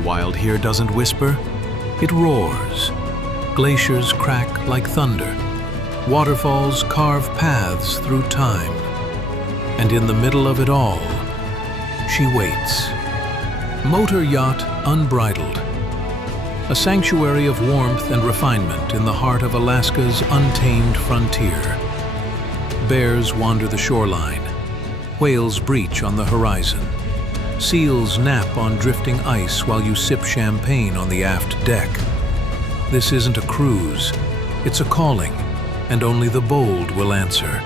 The wild here doesn't whisper, it roars. Glaciers crack like thunder. Waterfalls carve paths through time. And in the middle of it all, she waits. Motor Yacht Unbridled. A sanctuary of warmth and refinement in the heart of Alaska's untamed frontier. Bears wander the shoreline. Whales breach on the horizon. Seals nap on drifting ice while you sip champagne on the aft deck. This isn't a cruise, it's a calling, and only the bold will answer.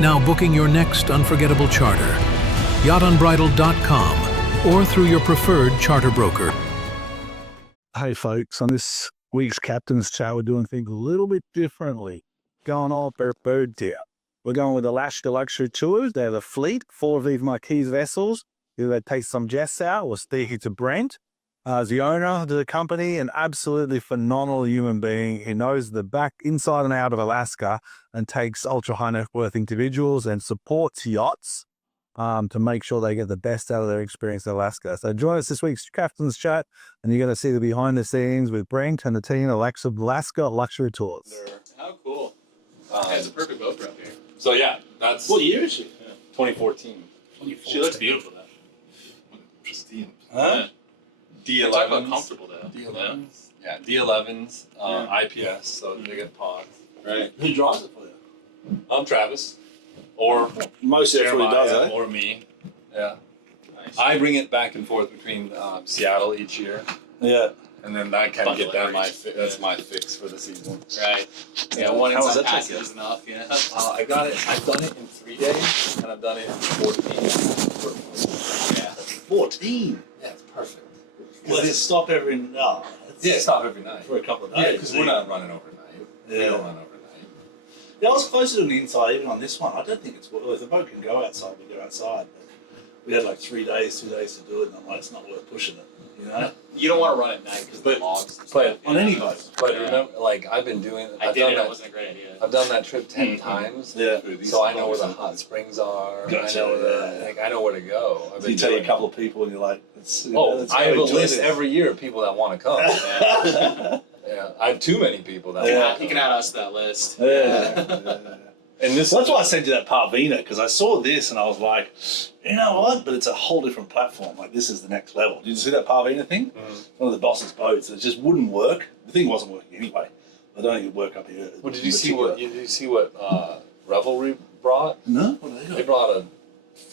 Now booking your next unforgettable charter, yachtunbridled.com or through your preferred charter broker. Hey folks, on this week's Captain's Chat, we're doing things a little bit differently. Going all per bird tier. We're going with Alaska Luxury Tours. They have a fleet, 4 of these Marquis vessels. They take some guests out. We're speaking to Brent, as the owner of the company, an absolutely phenomenal human being. He knows the back, inside and out of Alaska, and takes ultra high net worth individuals and supports yachts to make sure they get the best out of their experience in Alaska. So join us this week's Captain's Chat, and you're going to see the behind the scenes with Brent and the team at Alaska Luxury Tours. How cool. It's a perfect boat for up here. So yeah, that's... What year is she? 2014. She looks beautiful though. Pristine. Huh? D11s. Talk about comfortable though. D11s. Yeah, D11s, IPS, so they get pods. Right. Who draws it for you? Travis. Or Most of Jeremiah, everybody does, eh? or me. Yeah. Nice. I bring it back and forth between Seattle each year. Yeah. And then I kind of get that that's Yeah. my fix for the season. Right. Yeah, one how was inside that packet taken? is enough, you know? I've done it in 3 days, and I've done it in 14. Yeah. 14? Yeah, it's perfect. Well, just stop every night. Yeah, stop every night. For a couple of days. Yeah, because we're not running overnight. We don't run overnight. Yeah, I was closer to the inside even on this one. I don't think it's well, if the boat can go outside, we go outside. But we had like 3 days, 2 days to do it, and I'm like, it's not worth pushing it, you know? You don't want to run at night because the logs. But On any boat. But remember, like I've been doing. I did it. It wasn't a great idea. I've done that trip 10 times. Yeah. So I know where the hot springs are. Gotcha, I know I know where to go. So you tell a couple of people, and you're like, it's, I have a list every year of people that want to come. Yeah, I have too many people that want to You can add us to that list. Yeah. And that's why I sent you that Parvina, because I saw this and I was like, you know what? But it's a whole different platform. Like, this is the next level. Did you see that Parvina thing? One of the boss's boats. It just wouldn't work. The thing wasn't working anyway. I don't think it'd work up here. Well, did you see what Revelry brought? No. What did They brought a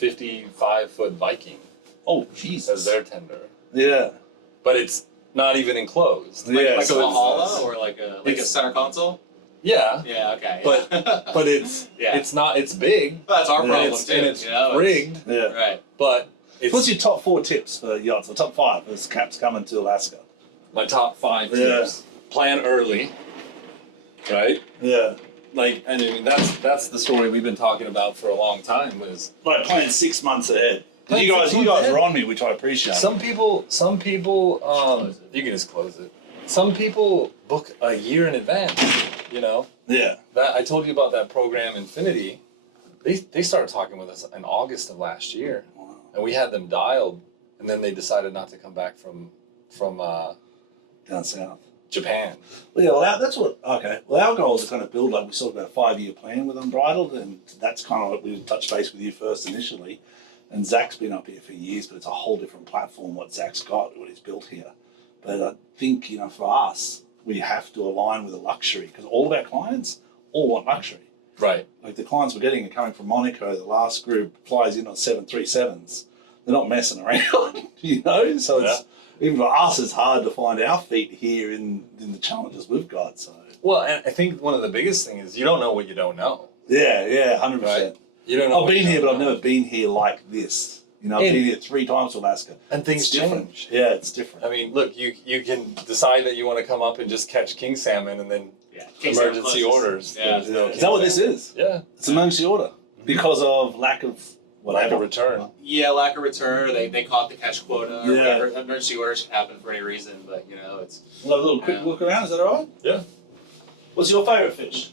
55-foot Viking Oh, Jesus. as their tender, Yeah. but it's not even enclosed. Yeah. Like So a it's- Valhalla or like a center console? Yeah, Yeah, okay. but but it's Yeah. it's not. It's big. That's our Yeah, problem It's, too. and it's you know? rigged, Yeah. Right. but it's What's your top 4 tips for yachts? The top 5 as Cap's coming to Alaska. my top 5 Yeah. tips. Plan early, right? Yeah. Like, I mean, that's the story we've been talking about for a long time. Was Like plan 6 months ahead. Plan You 6 guys months ahead. are on me, which I appreciate. some people, you can just close it. Some people book a year in advance. You know, Yeah. that I told you about that program Infinity. They started talking with us in August of last year, and we had them dialed, and then they decided not to come back from Down south. Japan. Well, yeah, well, that's what, okay. Well, our goal is to kind of build, like we sort of got a 5-year plan with Unbridled, and that's kind of what we touched base with you first initially. And Zach's been up here for years, but it's a whole different platform what Zach's got, what he's built here. But I think, you know, for us, we have to align with a luxury, because all of our clients all want luxury. Right. Like the clients we're getting are coming from Monaco, the last group flies in on 737s. They're not messing around, you know? So it's, even for us, it's hard to find our feet here in the challenges we've got. So Well, and I think one of the biggest things is you don't know what you don't know. yeah, 100%. Right. You don't know. I've been here, but I've never been here like this. You know, I've been here 3 times to Alaska. And things It's different. change. Yeah, it's different. I mean, look, you can decide that you want to come up and just catch king salmon, and then emergency orders. Yeah. There's no Is that what this is? Yeah. It's emergency order because of lack of Lack of return. Yeah, lack of return, or they caught the catch quota, or Yeah. whatever. Emergency orders can happen for any reason, but you know, it's We'll have a little quick look around. Is that all right? Yeah. What's your favourite fish?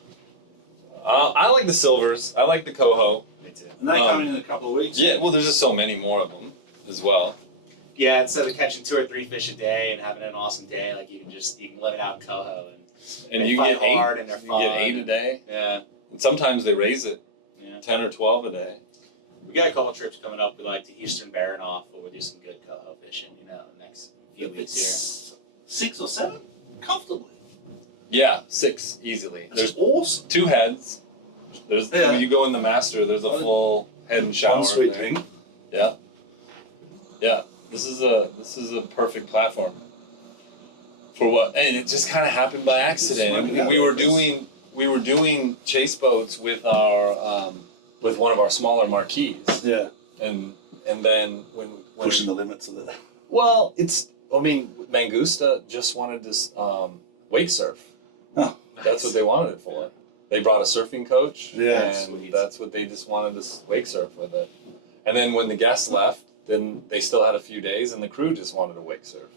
I like the silvers. I like the coho. me too. And they coming in a couple of weeks. Yeah, well, there's just so many more of them as well. Yeah, instead of catching 2 or 3 fish a day and having an awesome day, like you can let it out in coho And they you fight get 8. hard and they're You fun. get 8 a day. Yeah, And sometimes they raise it yeah. 10 or 12 a day. We got a couple trips coming up. We like to Eastern Baranoff, where we do some good coho fishing. The next few If weeks here. it's 6 or 7, comfortably. Yeah, 6 easily. There's There's awesome. 2 heads. There's Yeah. when you go in the master. There's a full head and shower. One sweet there. thing. Yeah. Yeah. This is a perfect platform. For what? And it just kind of happened by accident. Smoking We were doing chase boats with our with one of our smaller marquees, Yeah. and then when Pushing the limits of it. well, Mangusta just wanted to wake surf. Oh, That's what they wanted it for. They brought a surfing coach, Yeah, and sweet. that's what they just wanted to wake surf with it. And then when the guests left, then they still had a few days, and the crew just wanted to wake surf.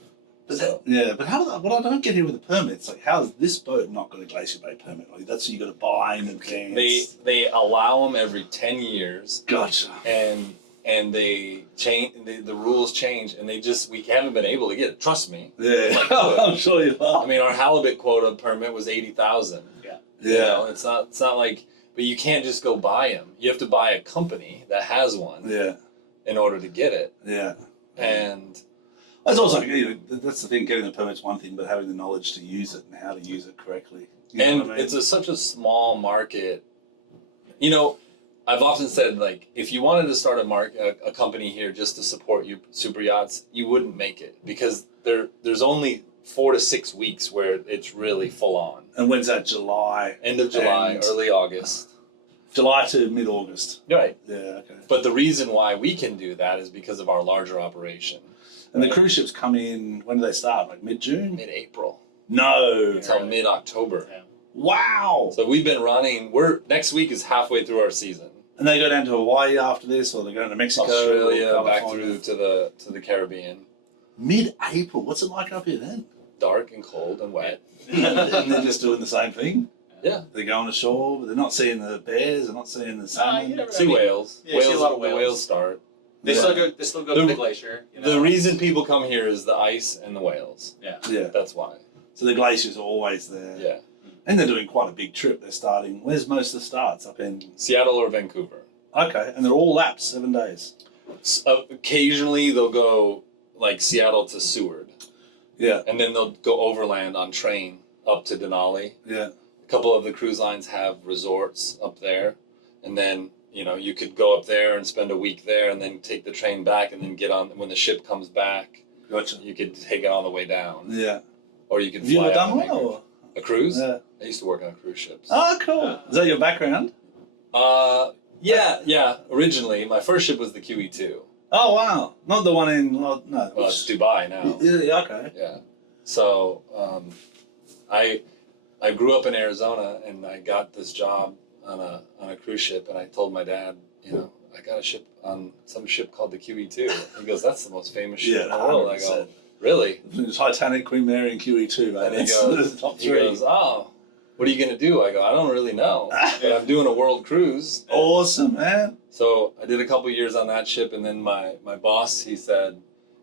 But So- but how what I don't get here with the permits, like how is this boat not got a Glacier Bay permit? Like that's what you got to buy in advance. They allow them every 10 years, Gotcha. and they change. The rules change, and we haven't been able to get it. Trust me. Yeah, Like, I'm sure you are. I mean, our halibut quota permit was 80,000. You know, it's not like, but you can't just go buy them. You have to buy a company that has one yeah, in order to get it. yeah. And That's also that's the thing. Getting the permit's one thing, but having the knowledge to use it and how to use it correctly. You know what I mean? it's such a small market. You know, I've often said, like, if you wanted to start a company here just to support you super yachts, you wouldn't make it, because there's only 4 to 6 weeks where it's really full on. And when's that? July. End of July, And- early August. July to mid-August. Right. Yeah. Okay. But the reason why we can do that is because of our larger operation. And the cruise ships come in. When do they start? Like mid-June? Mid-April No. until mid-October. Yeah. Wow. So we've been running. Next week is halfway through our season. And they go down to Hawaii after this, or they're going to Mexico, Australia, or back California? through to the Caribbean. Mid-April. What's it like up here then? Dark and cold and wet. And they're just doing the same thing. Yeah. They're going ashore, but they're not seeing the bears. They're not seeing the salmon. you never See I mean, whales. yeah, you see a lot of The whales. whales start. They Yeah. still go to the glacier. The reason people come here is the ice and the whales. Yeah. Yeah. That's why. So the glaciers are always there. Yeah. And they're doing quite a big trip. They're starting. Where's most of the starts? Up in. Seattle or Vancouver. Okay, and they're all laps, 7 days. Occasionally they'll go like Seattle to Seward, Yeah. and then they'll go overland on train up to Denali. Yeah. A couple of the cruise lines have resorts up there, and then you could go up there and spend a week there, and then take the train back, and then get on when the ship comes back. Gotcha. You could take it on the way down, Yeah. or you could Have you fly ever out done and one? make Or? a cruise. Yeah. I used to work on cruise ships. Oh, cool. Is that your background? Yeah. Originally, my first ship was the QE2. Oh, wow. Not the one in. Well, no. Well, it's Dubai now. Yeah, okay. Yeah. So I grew up in Arizona, and I got this job on a cruise ship, and I told my dad, I got a ship on some ship called the QE2. He goes, "That's the most famous ship in the world." I go, 100%. "Really?" Titanic, Queen Mary, and QE2, man. And he That's goes, the top he 3. goes, "Oh, what are you gonna do?" I go, "I don't really know, but I'm doing a world cruise." Awesome, man. So I did a couple years on that ship, and then my boss, he said,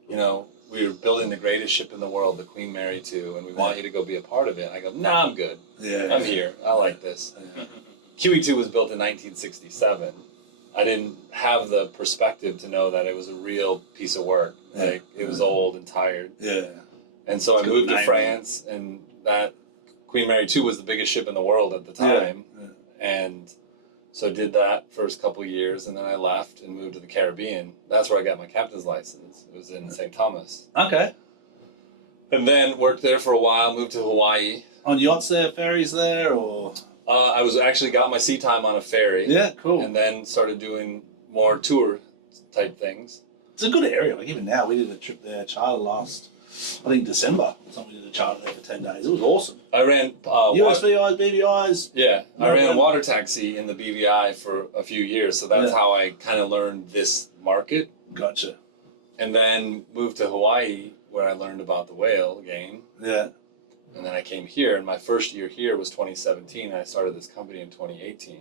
we were building the greatest ship in the world, the Queen Mary 2, and we want you to go be a part of it. I go, "Nah, I'm good. Yeah. I'm here. I like this." Yeah. QE2 was built in 1967. I didn't have the perspective to know that it was a real piece of work. Yeah. Like, it was old and tired. Yeah. And so I It's got moved to name. France, and that Queen Mary 2 was the biggest ship in the world at the time. Yeah. And so did that first couple years, and then I left and moved to the Caribbean. That's where I got my captain's license. It was in St. Thomas. Okay. And then worked there for a while, moved to Hawaii. On yachts there, ferries there, or? I was actually got my sea time on a ferry. Yeah, cool. And then started doing more tour type things. It's a good area. Like even now, we did a trip there, charter last, I think December. Somebody did a charter there for 10 days. It was awesome. I ran USVIs, BVIs. Yeah, I No, ran a no. water taxi in the BVI for a few years, so that's Yeah. how I kind of learned this market. Gotcha. And then moved to Hawaii, where I learned about the whale game. Yeah. And then I came here, and my first year here was 2017. And I started this company in 2018.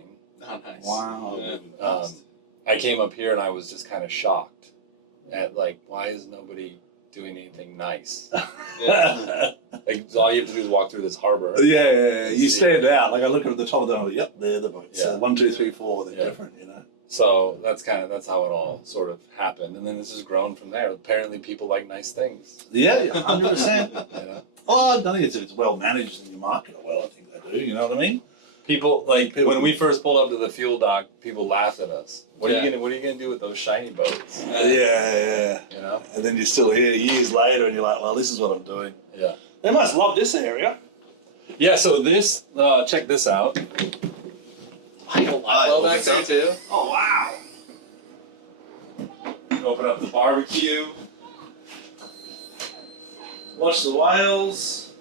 Oh, nice. Wow. Yeah. I came up here, and I was just kind of shocked at like, why is nobody doing anything nice? Like all you have to do is walk through this harbor. Yeah. You stand out. Like I look at the top of them, yep, they're the boats. Yeah. So 1, 2, 3, 4, they're different, you know. So that's how it all sort of happened, and then this has grown from there. Apparently, people like nice things. Yeah, 100%. You know? Oh, I don't think it's well managed in your market or well. I think they do. You know what I mean? People when we first pulled up to the fuel dock, people laughed at us. What are you gonna do with those shiny boats? Yeah. You know. And then you're still here years later, and you're like, well, this is what I'm doing. Yeah. They must love this area. Yeah. So this, check this out. Well, back there too. Oh wow! Open up the barbecue. Watch the whales.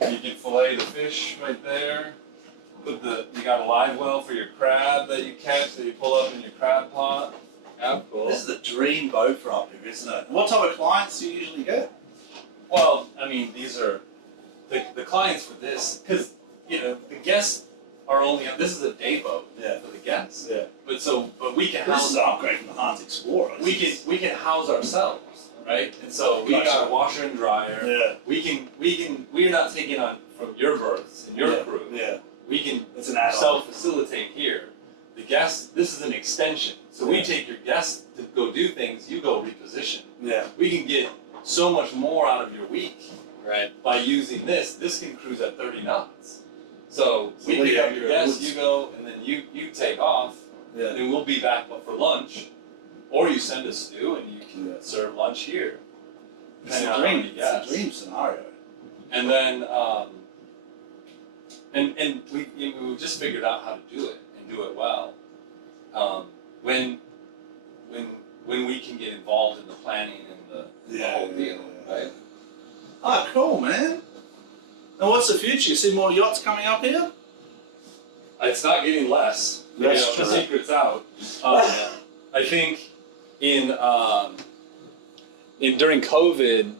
You can fillet the fish right there. You got a live well for your crab that you catch that you pull up in your crab pot. Yeah, cool. This is a dream boat for up here, isn't it? What type of clients do you usually get? Well, I mean, these are the clients for this, because the guests are only. This is a day boat for the guests. Yeah. But we can This house. is an upgrade from the Hans Explorer. We can house ourselves, right? And so we got a washer and dryer. Yeah. We're not taking on from your berths and your crew. Yeah. We can It's an add-on. self-facilitate here. The guests, this is an extension. So we take your guests to go do things, you go reposition. Yeah. We can get so much more out of your week, right, by using this. This can cruise at 30 knots. So we pick up your guests, you go, and then you take off, Yeah. and we'll be back for lunch. Or you send a stew and you can serve lunch here. It's a dream. It's a dream scenario. And then, and we just figured out how to do it and do it well. When we can get involved in the planning and the whole deal, right? Oh, cool, man. And what's the future? You see more yachts coming up here? It's not getting less. That's The true. secret's out. I think during COVID,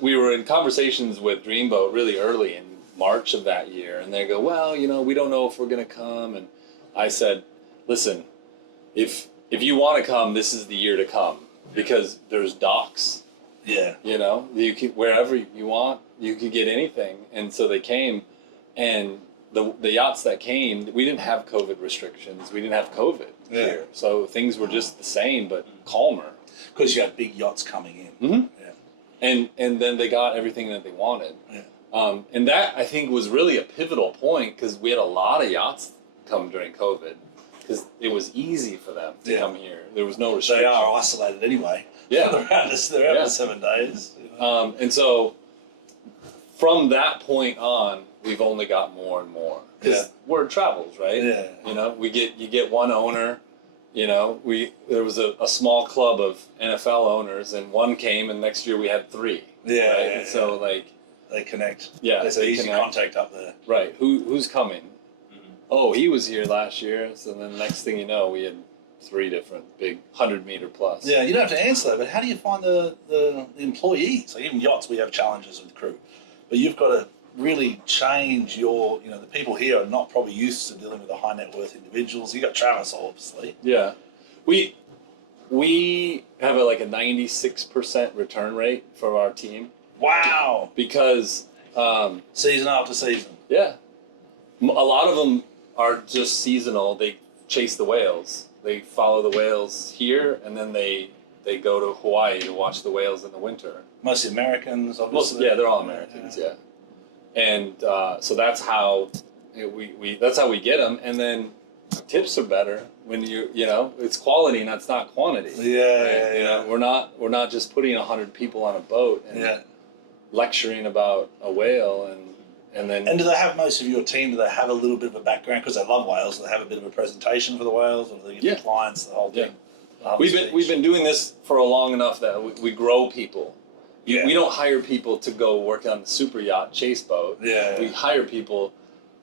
we were in conversations with Dreamboat really early in March of that year, and they go, well, we don't know if we're going to come. And I said, listen, if you want to come, this is the year to come, because there's docks. Yeah. You can, wherever you want, you can get anything. And so they came, and the yachts that came, we didn't have COVID restrictions. We didn't have COVID here. So things were just the same, but calmer. Because you had big yachts coming in. Mm-hmm. Yeah. And then they got everything that they wanted. Yeah. And that, I think, was really a pivotal point, because we had a lot of yachts come during COVID, because it was easy for them to come here. There was no restriction. They are isolated anyway. Yeah. They're out for 7 days. And so from that point on, we've only got more and more. Because word travels, right? Yeah. You get one owner. There was a small club of NFL owners, and one came, and next year we had 3. Yeah. Right? Yeah, and so they connect. Yeah. There's they easy connect. contact up there. Right. Who's coming? Mm-hmm. Oh, he was here last year. So then next thing you know, we had 3 different big 100-meter plus. Yeah, you don't have to answer that, but how do you find the employees? Like even yachts, we have challenges with crew, but you've got to really change your, the people here are not probably used to dealing with the high net worth individuals. You got Travis, obviously. Yeah, we have a 96% return rate for our team. Wow. Because Season after season. Yeah, a lot of them are just seasonal. They chase the whales. They follow the whales here, and then they go to Hawaii to watch the whales in the winter. Mostly Americans, obviously. Yeah, they're all Americans. Yeah. And so that's how that's how we get them, and then tips are better when it's quality, and that's not quantity. Yeah. We're not just putting 100 people on a boat and lecturing about a whale and then. And do they have most of your team? Do they have a little bit of a background because they love whales? Do they have a bit of a presentation for the whales, or do they get the clients the whole thing? We've been doing this for long enough that we grow people. We don't hire people to go work on the super yacht chase boat. We hire people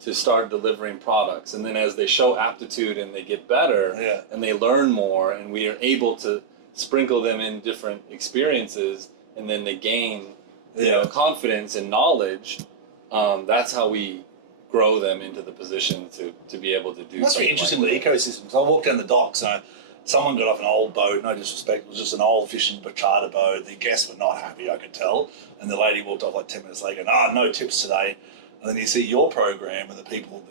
to start delivering products, and then as they show aptitude and they get better and they learn more, and we are able to sprinkle them in different experiences, and then they gain confidence and knowledge. That's how we grow them into the position to be able to do. That's very interesting with ecosystems. I walk down the docks and Someone got off an old boat, no disrespect, it was just an old fishing charter boat. The guests were not happy, I could tell. And the lady walked off like 10 minutes later going, no tips today. And then you see your program and the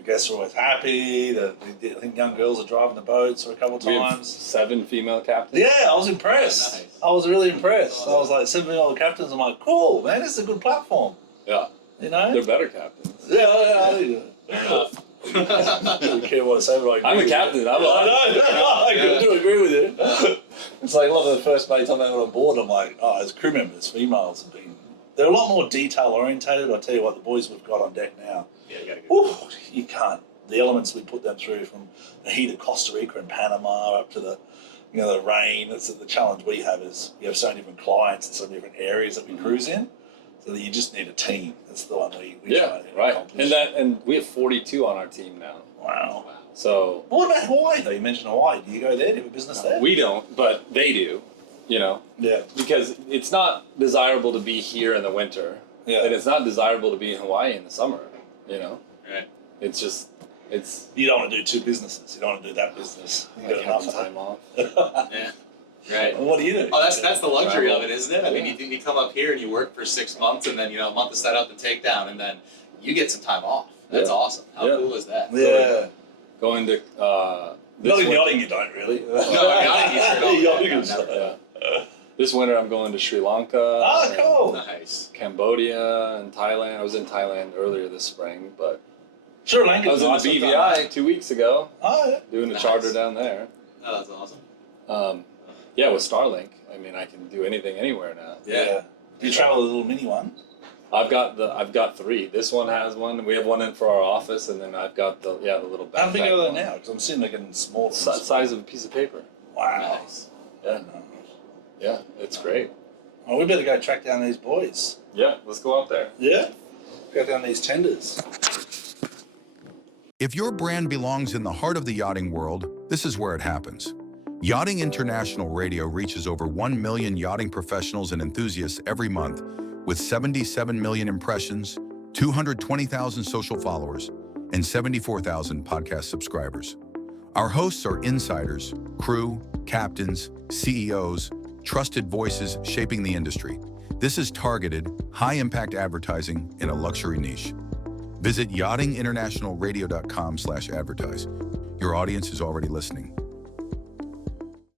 guests are always happy. I think young girls are driving the boats a couple of We have times. 7 female captains. Yeah, I was impressed. Nice. I was really impressed. I was like, 7 female captains. I'm like, cool, man, this is a good platform. Yeah. You know? They're better captains. Yeah. Fair enough. I don't care what I say, but I'm a captain. I do agree with you. It's like a lot of the first mates I've ever on board, I'm like, as crew members, females have been, they're a lot more detail orientated. I tell you what, the boys we've got on deck now, Yeah, you gotta go. you can't. The elements we put them through, from the heat of Costa Rica and Panama up to the rain. That's the challenge we have, is we have so many different clients and so many different areas that we cruise in, so that you just need a team. That's the one we try to accomplish. And we have 42 on our team now. Wow. So What about Hawaii though? You mentioned Hawaii. Do you go there? Do you have a business there? we don't, but they do. Yeah. Because it's not desirable to be here in the winter, Yeah. and it's not desirable to be in Hawaii in the summer. Right. It's just You don't want to do 2 businesses. You don't want to do that business. You like got having enough time off. Yeah. Right. What do you do? Oh, that's the luxury Travel. of it, isn't it? I mean, you come up here and you work for 6 months, and then a month of setup and takedown, and then you get some time off. That's Yeah. awesome. How Yeah. cool is that? Yeah. Going to Not in yachting, you don't really. No, yachting, you sure don't. Yachting No, is- never. This winter I'm going to Sri Lanka. Ah, and cool. Nice. Cambodia and Thailand. I was in Thailand earlier this spring, but Sri I Lanka. was in the BVI 2 weeks ago Oh, yeah. doing a Nice. charter down there. Oh, that's awesome. Yeah, with Starlink, I mean, I can do anything anywhere now. Yeah. Do you travel a little mini one? I've got 3. This one has one. We have one in for our office, and then I've got the little How big backpack are they one. now? Because I'm seeing they're getting smaller. Size of a piece of paper. Wow. Nice. Yeah, yeah, it's great. Well, we better go track down these boys. Yeah, let's go out there. Yeah. Go down these tenders. If your brand belongs in the heart of the yachting world, this is where it happens. Yachting International Radio reaches over 1 million yachting professionals and enthusiasts every month, with 77 million impressions, 220,000 social followers, and 74,000 podcast subscribers. Our hosts are insiders, crew, captains, CEOs, trusted voices shaping the industry. This is targeted, high-impact advertising in a luxury niche. Visit yachtinginternationalradio.com/advertise. Your audience is already listening.